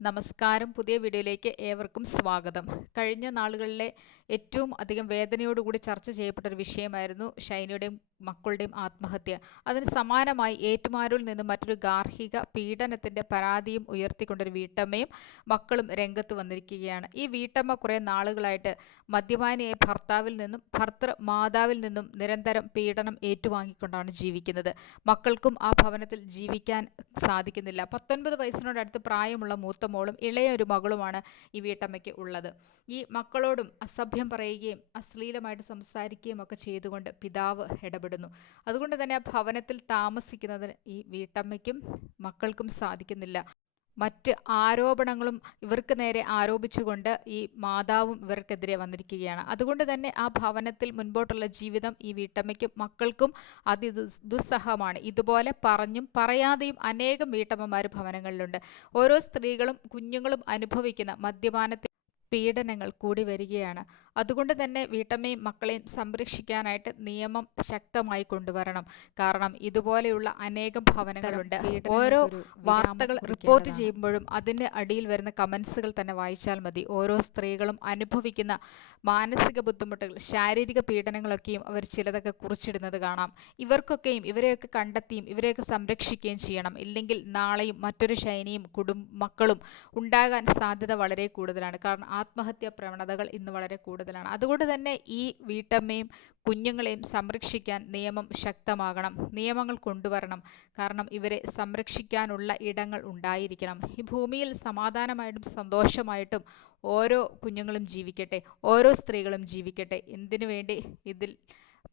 നമസ്കാരം. പുതിയ വീഡിയോയിലേക്ക് ഏവർക്കും സ്വാഗതം. കഴിഞ്ഞ നാളുകളിലെ ഏറ്റവും അധികം വേദനയോടുകൂടി ചർച്ച ചെയ്യപ്പെട്ട ഒരു വിഷയമായിരുന്നു ഷൈനയുടെയും മക്കളുടെയും ആത്മഹത്യ. അതിന് സമാനമായി ഏറ്റുമാരൂരിൽ നിന്ന് മറ്റൊരു ഗാർഹിക പീഡനത്തിന്റെ പരാതിയും ഉയർത്തിക്കൊണ്ടൊരു വീട്ടമ്മയും മക്കളും രംഗത്ത് വന്നിരിക്കുകയാണ്. ഈ വീട്ടമ്മ കുറേ നാളുകളായിട്ട് മദ്യപാനിയെ ഭർത്താവിൽ നിന്നും ഭർത്തൃ മാതാവിൽ നിന്നും നിരന്തരം പീഡനം ഏറ്റുവാങ്ങിക്കൊണ്ടാണ് ജീവിക്കുന്നത്. മക്കൾക്കും ആ ഭവനത്തിൽ ജീവിക്കാൻ സാധിക്കുന്നില്ല. പത്തൊൻപത് വയസ്സിനോടടുത്ത് പ്രായമുള്ള മൂത്ത മോളും ഇളയ ഒരു മകളുമാണ് ഈ വീട്ടമ്മയ്ക്ക് ഉള്ളത്. ഈ മക്കളോടും അസഭ്യം പറയുകയും അശ്ലീലമായിട്ട് സംസാരിക്കുകയും ഒക്കെ ചെയ്തുകൊണ്ട് പിതാവ് ഇടപെടുന്നു. അതുകൊണ്ട് തന്നെ ആ ഭവനത്തിൽ താമസിക്കുന്നതിന് ഈ വീട്ടമ്മയ്ക്കും മക്കൾക്കും സാധിക്കുന്നില്ല. മറ്റ് ആരോപണങ്ങളും ഇവർക്ക് നേരെ ആരോപിച്ചുകൊണ്ട് ഈ മാതാവും ഇവർക്കെതിരെ വന്നിരിക്കുകയാണ്. അതുകൊണ്ട് തന്നെ ആ ഭവനത്തിൽ മുൻപോട്ടുള്ള ജീവിതം ഈ വീട്ടമ്മയ്ക്കും മക്കൾക്കും അതി ദുസ്സഹമാണ്. ഇതുപോലെ പറഞ്ഞും പറയാതെയും അനേകം വീട്ടമ്മമാർ ഭവനങ്ങളിലുണ്ട്. ഓരോ സ്ത്രീകളും കുഞ്ഞുങ്ങളും അനുഭവിക്കുന്ന മദ്യപാനത്തിൽ പീഡനങ്ങൾ കൂടി വരികയാണ്. അതുകൊണ്ട് തന്നെ വീട്ടമ്മയും മക്കളെയും സംരക്ഷിക്കാനായിട്ട് നിയമം ശക്തമായി കൊണ്ടുവരണം. കാരണം ഇതുപോലെയുള്ള അനേകം ഭവനങ്ങളുണ്ട്. ഓരോ വാർത്തകൾ റിപ്പോർട്ട് ചെയ്യുമ്പോഴും അതിന്റെ അടിയിൽ വരുന്ന കമൻസുകൾ തന്നെ വായിച്ചാൽ മതി. ഓരോ സ്ത്രീകളും അനുഭവിക്കുന്ന മാനസിക ബുദ്ധിമുട്ടുകൾ ശാരീരിക പീഡനങ്ങളൊക്കെയും അവർ ചിലതൊക്കെ കുറിച്ചിടുന്നത് കാണാം. ഇവർക്കൊക്കെയും ഇവരെയൊക്കെ കണ്ടെത്തിയും ഇവരെയൊക്കെ സംരക്ഷിക്കുകയും ചെയ്യണം. ഇല്ലെങ്കിൽ നാളെയും മറ്റൊരു ശൈനിയും കുടും മക്കളും ഉണ്ടാകാൻ സാധ്യത വളരെ കൂടുതലാണ്. കാരണം ആത്മഹത്യാ പ്രവണതകൾ ഇന്ന് വളരെ കൂടുതൽ കൂടുതലാണ്. അതുകൊണ്ട് തന്നെ ഈ വീട്ടമ്മയും കുഞ്ഞുങ്ങളെയും സംരക്ഷിക്കാൻ നിയമം ശക്തമാകണം. നിയമങ്ങൾ കൊണ്ടുവരണം. കാരണം ഇവരെ സംരക്ഷിക്കാനുള്ള ഇടങ്ങൾ ഉണ്ടായിരിക്കണം. ഈ ഭൂമിയിൽ സമാധാനമായിട്ടും സന്തോഷമായിട്ടും ഓരോ കുഞ്ഞുങ്ങളും ജീവിക്കട്ടെ. ഓരോ സ്ത്രീകളും ജീവിക്കട്ടെ. എന്തിനു വേണ്ടി ഇതിൽ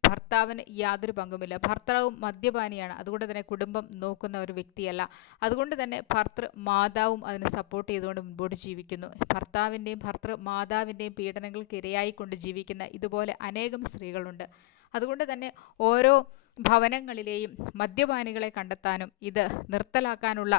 ഭർത്താവിന് യാതൊരു പങ്കുമില്ല. ഭർത്താവും മദ്യപാനിയാണ്. അതുകൊണ്ട് തന്നെ കുടുംബം നോക്കുന്ന ഒരു വ്യക്തിയല്ല. അതുകൊണ്ട് തന്നെ ഭർത്തൃ മാതാവും അതിനെ സപ്പോർട്ട് ചെയ്തുകൊണ്ട് മുൻപോട്ട് ജീവിക്കുന്നു. ഭർത്താവിന്റെയും ഭർത്തൃ മാതാവിന്റെയും പീഡനങ്ങൾക്ക് ഇരയായിക്കൊണ്ട് ജീവിക്കുന്ന ഇതുപോലെ അനേകം സ്ത്രീകളുണ്ട്. അതുകൊണ്ട് തന്നെ ഓരോ ഭവനങ്ങളിലെയും മദ്യപാനികളെ കണ്ടെത്താനും ഇത് നിർത്തലാക്കാനുള്ള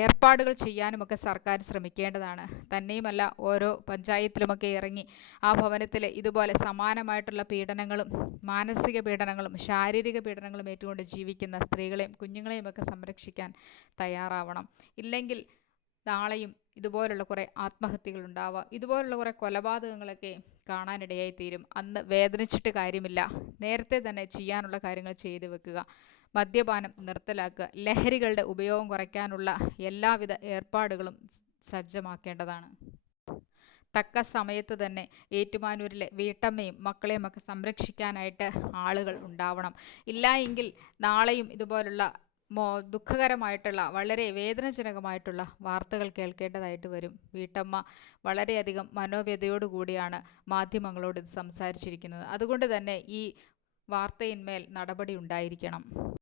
ഏർപ്പാടുകൾ ചെയ്യാനുമൊക്കെ സർക്കാർ ശ്രമിക്കേണ്ടതാണ്. തന്നെയുമല്ല ഓരോ പഞ്ചായത്തിലുമൊക്കെ ഇറങ്ങി ആ ഭവനത്തിൽ ഇതുപോലെ സമാനമായിട്ടുള്ള പീഡനങ്ങളും മാനസിക പീഡനങ്ങളും ശാരീരിക പീഡനങ്ങളും ഏറ്റുകൊണ്ട് ജീവിക്കുന്ന സ്ത്രീകളെയും കുഞ്ഞുങ്ങളെയും ഒക്കെ സംരക്ഷിക്കാൻ തയ്യാറാവണം. ഇല്ലെങ്കിൽ നാളെയും ഇതുപോലുള്ള കുറേ ആത്മഹത്യകൾ ഉണ്ടാവുക. ഇതുപോലുള്ള കുറേ കൊലപാതകങ്ങളൊക്കെ കാണാനിടയായി തീരും അന്ന് വേദനിച്ചിട്ട് കാര്യമില്ല. നേരത്തെ തന്നെ ചെയ്യാനുള്ള കാര്യങ്ങൾ ചെയ്തു വെക്കുക. മദ്യപാനം നിർത്തലാക്കുക. ലഹരികളുടെ ഉപയോഗം കുറയ്ക്കാനുള്ള എല്ലാവിധ ഏർപ്പാടുകളും സജ്ജമാക്കേണ്ടതാണ്. തക്ക സമയത്ത് തന്നെ ഏറ്റുമാനൂരിലെ വീട്ടമ്മയും മക്കളെയും ഒക്കെ സംരക്ഷിക്കാനായിട്ട് ആളുകൾ ഉണ്ടാവണം. ഇല്ല നാളെയും ഇതുപോലുള്ള ദുഃഖകരമായിട്ടുള്ള വളരെ വേദനജനകമായിട്ടുള്ള വാർത്തകൾ കേൾക്കേണ്ടതായിട്ട് വരും. വീട്ടമ്മ വളരെയധികം മനോവ്യതയോടുകൂടിയാണ് മാധ്യമങ്ങളോട് ഇത് സംസാരിച്ചിരിക്കുന്നത്. അതുകൊണ്ട് തന്നെ ഈ വാർത്തയിന്മേൽ നടപടി ഉണ്ടായിരിക്കണം.